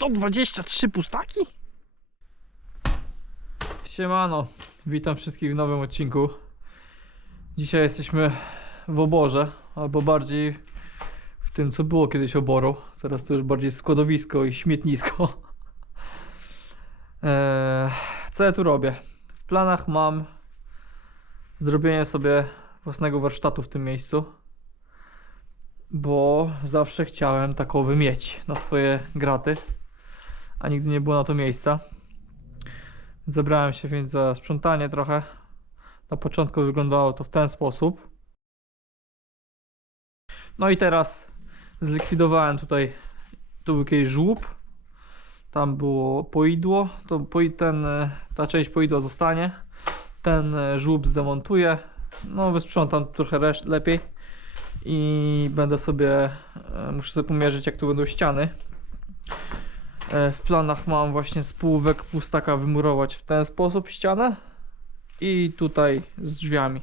123 pustaki? Siemano, witam wszystkich w nowym odcinku. Dzisiaj jesteśmy w oborze, albo bardziej w tym, co było kiedyś oborą. Teraz to już bardziej składowisko i śmietnisko. Eee, co ja tu robię? W planach mam zrobienie sobie własnego warsztatu w tym miejscu, bo zawsze chciałem takowy mieć na swoje graty, a nigdy nie było na to miejsca. Zebrałem się więc za sprzątanie trochę. Na początku wyglądało to w ten sposób. No i teraz zlikwidowałem tutaj, tu był żłób, tam było poidło, to ten, e, ta część poidła zostanie, ten e, żłób zdemontuję, no wysprzątam trochę lepiej i będę sobie, e, muszę sobie pomierzyć jak tu będą ściany. E, W planach mam właśnie z pustaka wymurować w ten sposób ścianę i tutaj z drzwiami.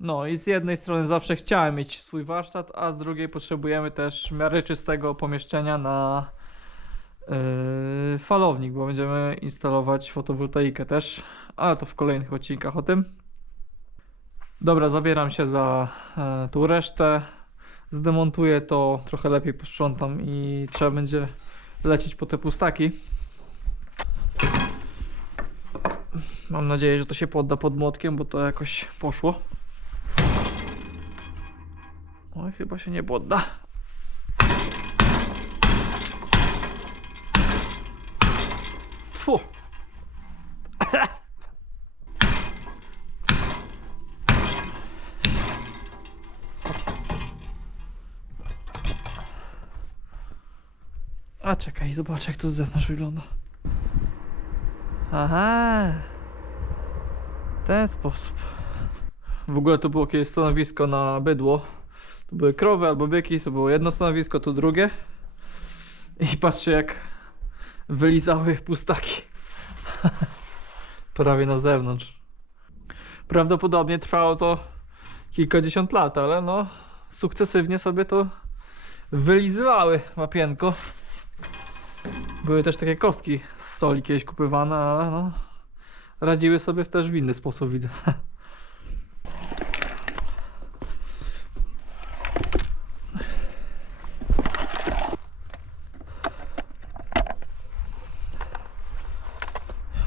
No i z jednej strony zawsze chciałem mieć swój warsztat, a z drugiej potrzebujemy też w miarę czystego pomieszczenia na yy, falownik, bo będziemy instalować fotowoltaikę też, ale to w kolejnych odcinkach o tym. Dobra, zabieram się za e, tą resztę. Zdemontuję to, trochę lepiej posprzątam i trzeba będzie lecieć po te pustaki. Mam nadzieję, że to się podda pod młotkiem, bo to jakoś poszło. Oj, chyba się nie podda. Fu. A czekaj, zobacz jak to z zewnątrz wygląda. Aha. W ten sposób. W ogóle to było kiedyś stanowisko na bydło. Tu były krowy albo byki, to było jedno stanowisko, tu drugie. I patrzcie jak wylizały pustaki. Prawie na zewnątrz. Prawdopodobnie trwało to kilkadziesiąt lat, ale no sukcesywnie sobie to wylizywały łapienko. Były też takie kostki z soli kiedyś kupywane, ale no radziły sobie też w inny sposób widzę.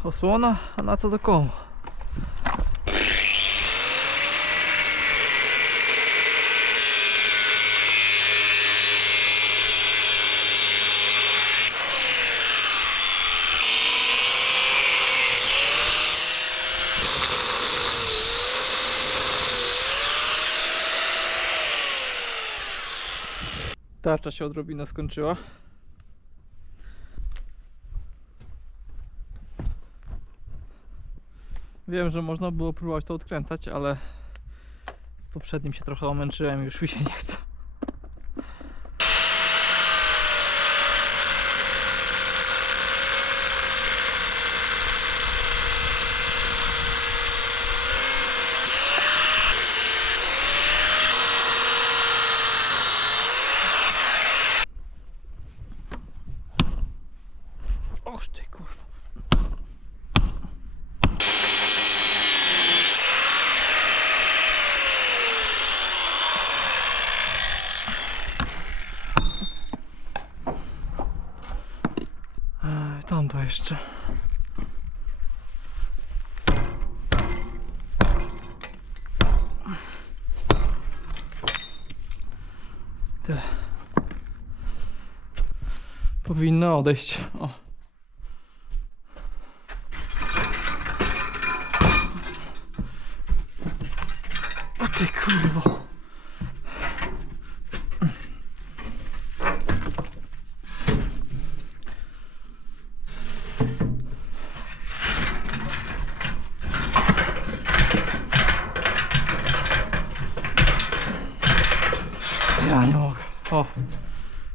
Osłona, a na co to komu? Tarcza się odrobinę skończyła. Wiem, że można było próbować to odkręcać, ale z poprzednim się trochę omęczyłem już mi się nie chce. Oż ty kurwa. Tam to jeszcze. Tyle. Powinno odejść. O. ty kurwo. Ja nie mogę. O,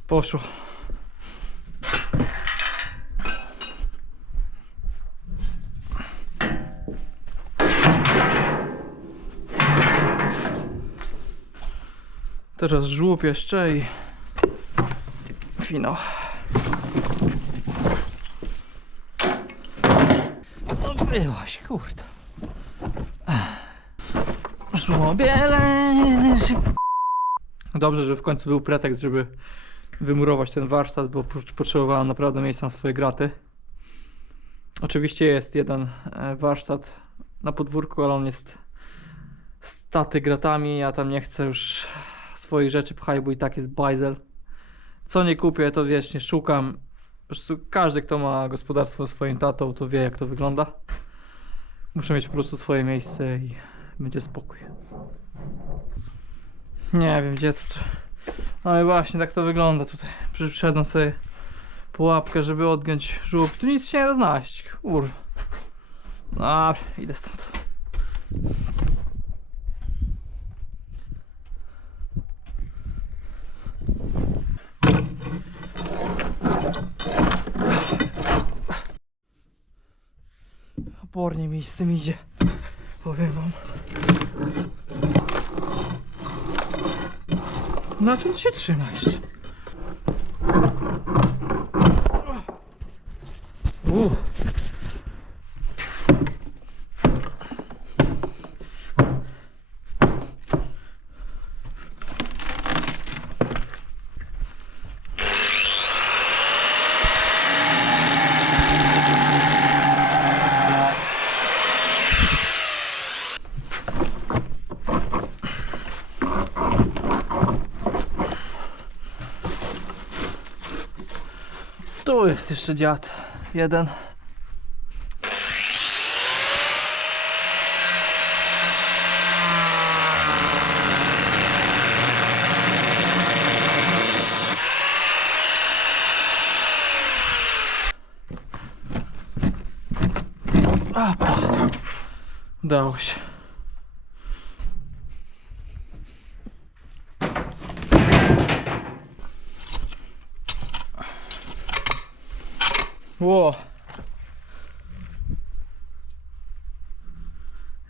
poszło. Teraz żółb jeszcze i fino. Odbyła się, kurde. Żłobiele. Dobrze, że w końcu był pretekst, żeby wymurować ten warsztat, bo potrzebowałem naprawdę miejsca na swoje graty. Oczywiście jest jeden e, warsztat na podwórku, ale on jest staty gratami, ja tam nie chcę już swoich rzeczy pchać, bo i tak jest bajzel. Co nie kupię, to wiecznie szukam. Po prostu każdy, kto ma gospodarstwo swoim tatą, to wie, jak to wygląda. Muszę mieć po prostu swoje miejsce i będzie spokój. Nie wiem, gdzie tu. No i właśnie, tak to wygląda tutaj. Przyszedłem sobie pułapkę, żeby odgiąć żółb. Tu nic się nie da znaleźć. Kurwa. No, idę stąd. Opornie mi z tym idzie. Powiem wam. Na czym się trzymasz? U. Tu jest jeszcze dziad. Jeden. Apa. Udało się.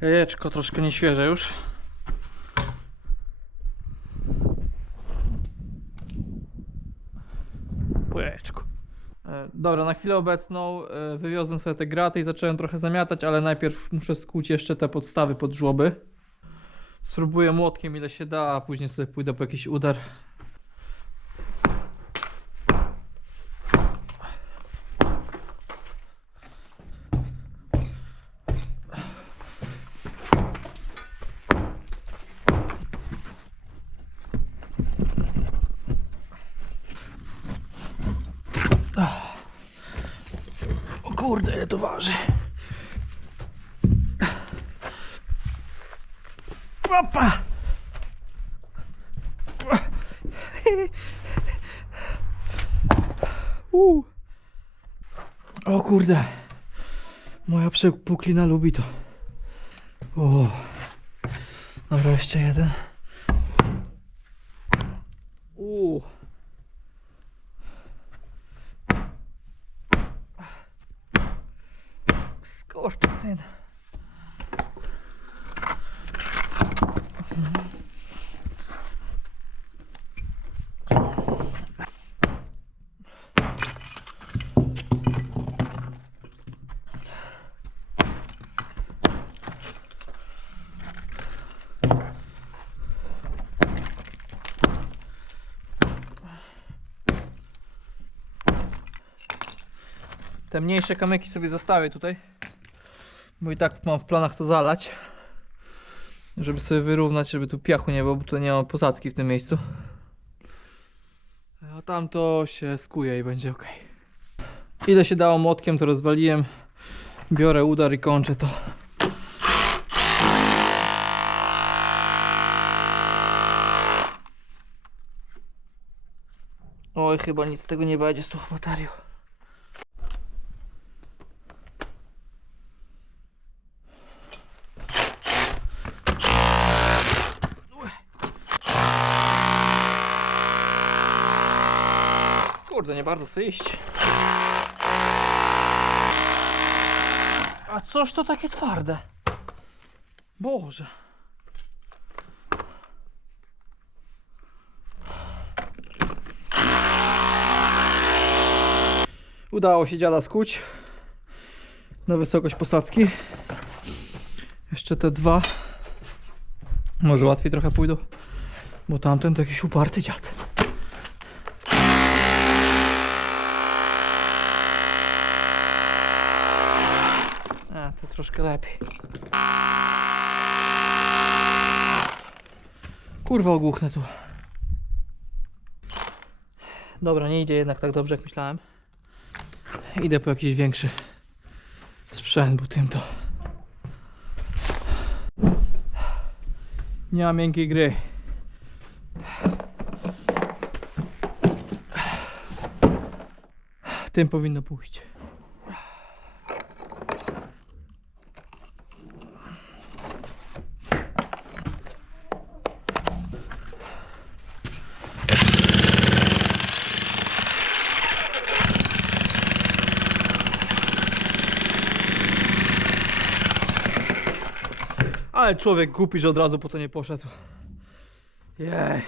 Jajeczko troszkę nieświeże już. Po. E, Dobra, na chwilę obecną e, wywiozłem sobie te graty i zacząłem trochę zamiatać, ale najpierw muszę skuć jeszcze te podstawy pod żłoby. Spróbuję młotkiem ile się da, a później sobie pójdę po jakiś udar. O kurde, ile to waży. Opa! U. O kurde. Moja przepuklina lubi to. O. Dobra, jeszcze jeden. U. Skorczy syn. Te mniejsze kamyki sobie zostawię tutaj. Bo i tak mam w planach to zalać. Żeby sobie wyrównać, żeby tu piachu nie było, bo tu nie ma posadzki w tym miejscu. A tam to się skuje i będzie ok. Ile się dało młotkiem, to rozwaliłem. Biorę udar i kończę to. Oj, chyba nic z tego nie będzie z tą baterią. Kurde, nie bardzo chce iść. A coż to takie twarde? Boże. Udało się dziada skuć. na wysokość posadzki. Jeszcze te dwa. Może łatwiej trochę pójdą, bo tamten to jakiś uparty dziad. Troszkę lepiej. Kurwa ogłuchnę tu. Dobra, nie idzie jednak tak dobrze jak myślałem. Idę po jakiś większy sprzęt, bo tym to nie ma miękkiej gry. Tym powinno pójść. Ale człowiek głupi, że od razu po to nie poszedł. Jej.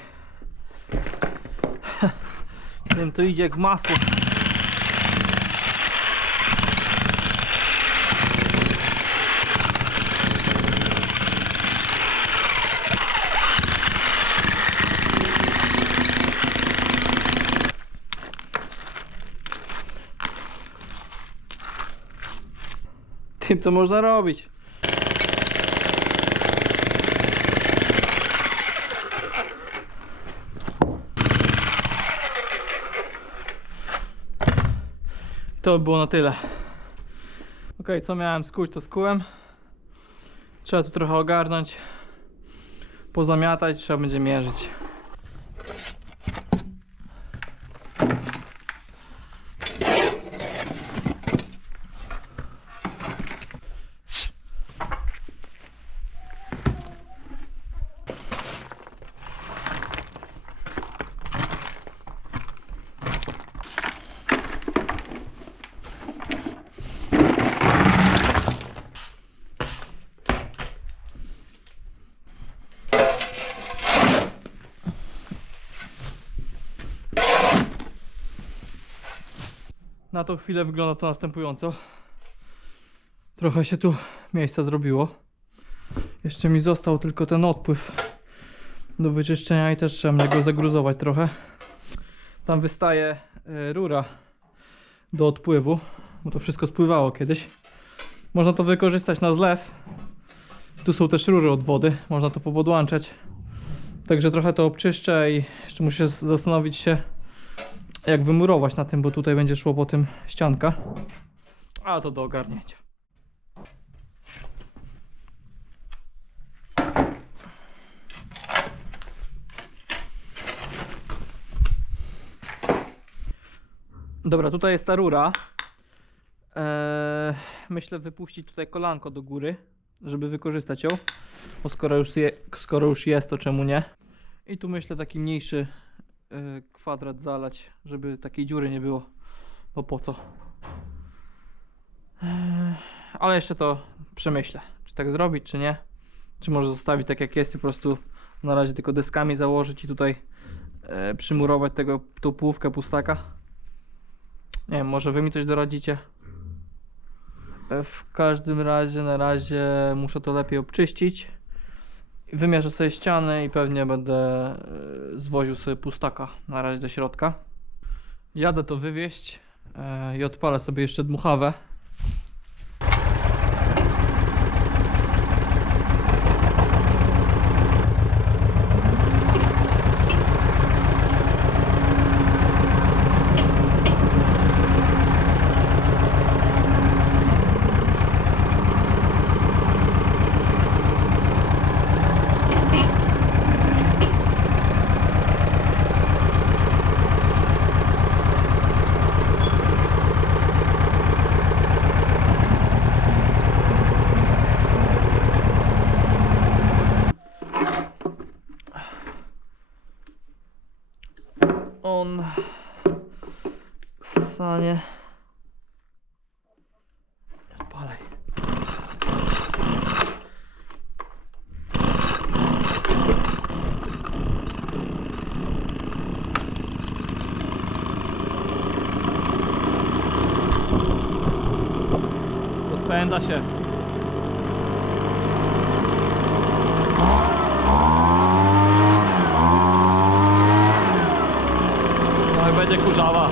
Tym to idzie jak masło. Tym to można robić. To by było na tyle. Ok, co miałem skuć, to skułem. Trzeba tu trochę ogarnąć. Pozamiatać, trzeba będzie mierzyć. Na tą chwilę wygląda to następująco. Trochę się tu miejsca zrobiło. Jeszcze mi został tylko ten odpływ do wyczyszczenia i też trzeba mnie go zagruzować trochę. Tam wystaje y, rura do odpływu, bo to wszystko spływało kiedyś. Można to wykorzystać na zlew. Tu są też rury od wody, można to popodłączać. Także trochę to obczyszczę i jeszcze muszę zastanowić się, jak wymurować na tym, bo tutaj będzie szło po tym ścianka. A to do ogarnięcia. Dobra, tutaj jest ta rura. Eee, myślę wypuścić tutaj kolanko do góry, żeby wykorzystać ją. Bo skoro już, je, skoro już jest, to czemu nie? I tu myślę taki mniejszy kwadrat zalać, żeby takiej dziury nie było. Bo po co? Eee, Ale jeszcze to przemyślę, czy tak zrobić, czy nie. Czy może zostawić tak jak jest i po prostu na razie tylko deskami założyć i tutaj e, przymurować tego, tą połówkę pustaka. Nie wiem, może wy mi coś doradzicie. E, W każdym razie na razie muszę to lepiej obczyścić. Wymierzę sobie ściany i pewnie będę e, zwoził sobie pustaka na razie do środka. Jadę to wywieźć e, i odpalę sobie jeszcze dmuchawę. On sanie. Odpalaj. Rozpędza się. Będzie kurzawa.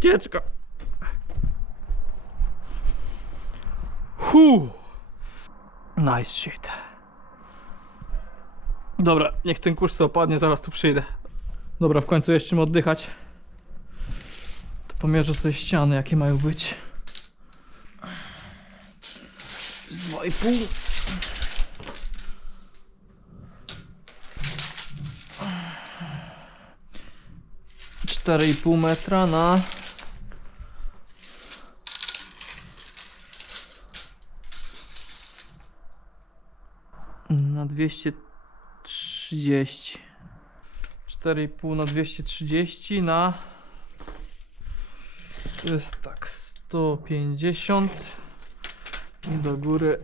Ucieczka. Hu. Nice shit. Dobra, niech ten kurz sobie opadnie, zaraz tu przyjdę. Dobra, w końcu jeszcze czym oddychać. To pomierzę sobie ściany, jakie mają być. Z 2,5. Cztery i pół metra na na 230 4,5 na 230 na to jest tak 150 i do góry.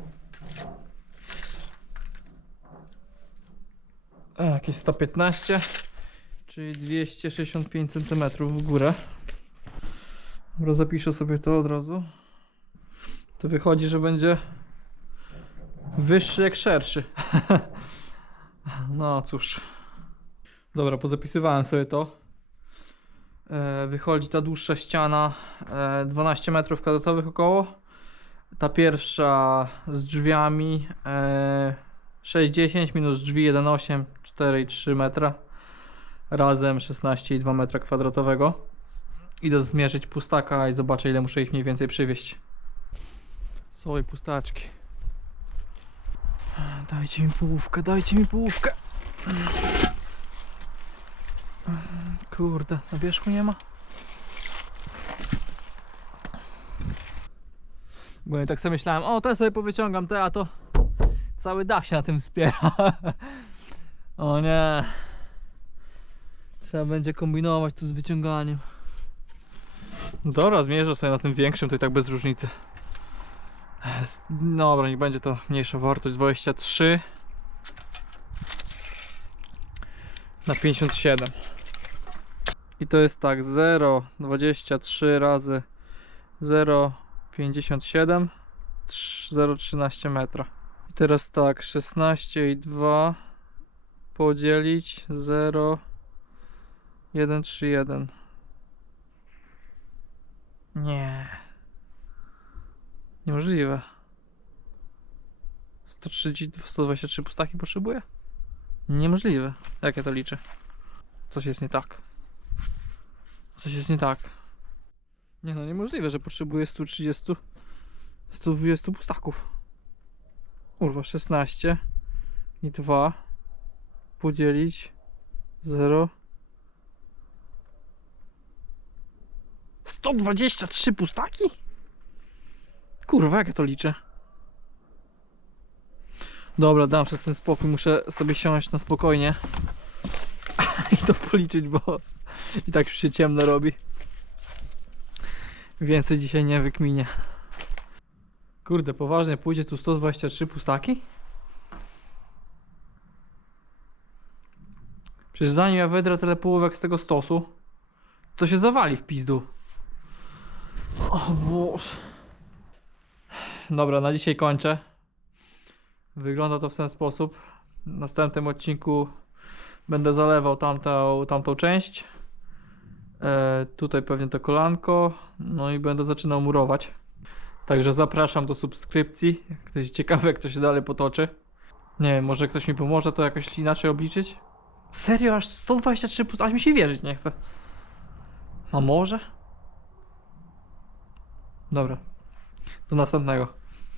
A, jakieś 115 czyli 265 cm w górę. Dobra, zapiszę sobie to od razu. To wychodzi, że będzie wyższy jak szerszy no cóż Dobra, pozapisywałem sobie to. E, wychodzi ta dłuższa ściana e, 12 metrów kwadratowych około. Ta pierwsza z drzwiami e, 6,10 minus drzwi 1,8 4,3 metra. Razem 16,2 metra kwadratowego. Idę zmierzyć pustaka i zobaczę ile muszę ich mniej więcej przywieźć. Sobie pustaczki. Dajcie mi połówkę, dajcie mi połówkę. Kurde, na wierzchu nie ma? Bo ja tak sobie myślałem, o te sobie powyciągam te, a to cały dach się na tym wspiera. o nie. Trzeba będzie kombinować tu z wyciąganiem. Dobra, zmierzę sobie na tym większym, to i tak bez różnicy. Dobra, niech będzie to mniejsza wartość, 23 na 57. I to jest tak 0,23 razy 0,57 0,13 metra. I teraz tak 16,2 podzielić 0,131 Nie. Niemożliwe. 130, 123 pustaki potrzebuję? Niemożliwe. Jak ja to liczę? Coś jest nie tak. Coś jest nie tak. Nie no, niemożliwe, że potrzebuję 130, 120 pustaków. Kurwa, 16 i 2 podzielić 0 123 pustaki? Kurwa, jak ja to liczę? Dobra, dam przez ten spokój, muszę sobie siąść na spokojnie i to policzyć, bo i tak już się ciemno robi. Więcej dzisiaj nie wykminie. Kurde, poważnie, pójdzie tu 123 pustaki? Przecież zanim ja wydrę tyle połówek z tego stosu, to się zawali w pizdu. O Boże. Dobra, na dzisiaj kończę. Wygląda to w ten sposób. W następnym odcinku będę zalewał tamtą, tamtą część. E, tutaj pewnie to kolanko. No i będę zaczynał murować. Także zapraszam do subskrypcji. Jak ktoś ciekawy, jak to się dalej potoczy. Nie wiem, może ktoś mi pomoże to jakoś inaczej obliczyć? Serio, aż 123 pust... Aż mi się wierzyć nie chce. A może? Dobra. Do następnego.